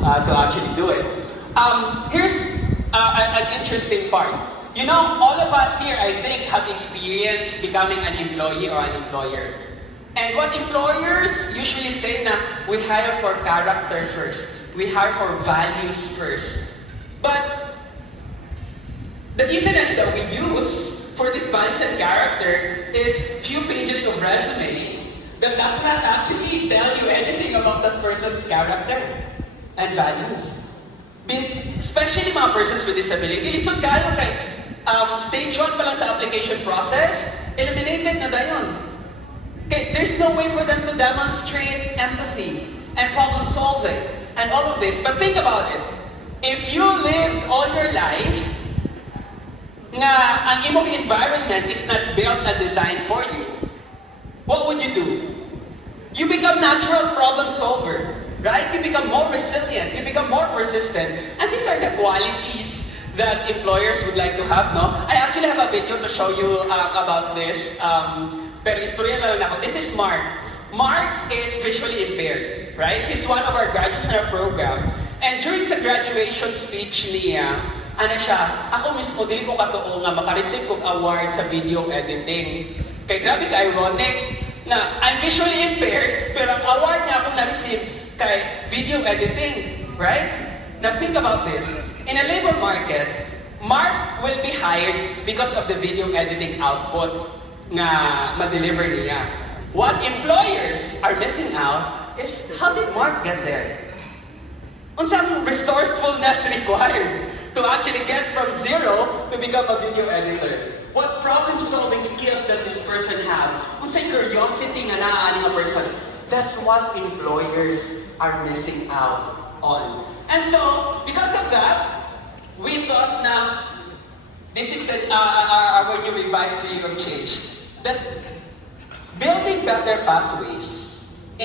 to actually do it. Here's an interesting part. You know, all of us here, I think, have experienced becoming an employee or an employer. And what employers usually say na, we hire for character first. We hire for values first. But the evidence that we use for this values and character is few pages of resume that does not actually tell you anything about that person's character and values. Especially mga persons with disability. Lisod kayo kay stage 1 pa lang sa application process, eliminated na dayon. Okay, there's no way for them to demonstrate empathy and problem solving and all of this. But think about it. If you lived all your life na ang imong environment is not built and designed for you, what would you do? You become natural problem solver, right? You become more resilient, you become more persistent. And these are the qualities that employers would like to have, no? I actually have a video to show you about this. Pero istorya na lang ako. This is Mark. Mark is visually impaired, right? He's one of our graduates in our program. And during sa graduation speech niya, ano siya, ako mismo din ko katoo nga makareceive kong award sa video editing. Kaya grabe ka-ironic na I'm visually impaired, pero ang award niya akong na-receive kay video editing, right? Now think about this. In a labor market, Mark will be hired because of the video editing output nga ma-deliver niya. What employers are missing out is how did Mark get there? Unsang resourcefulness required to actually get from zero to become a video editor? What problem-solving skills that this person have? Unsang curiosity nga naa nga person? That's what employers are missing out on. And so, because of that, we thought na this is our new revised theory of change. That's building better pathways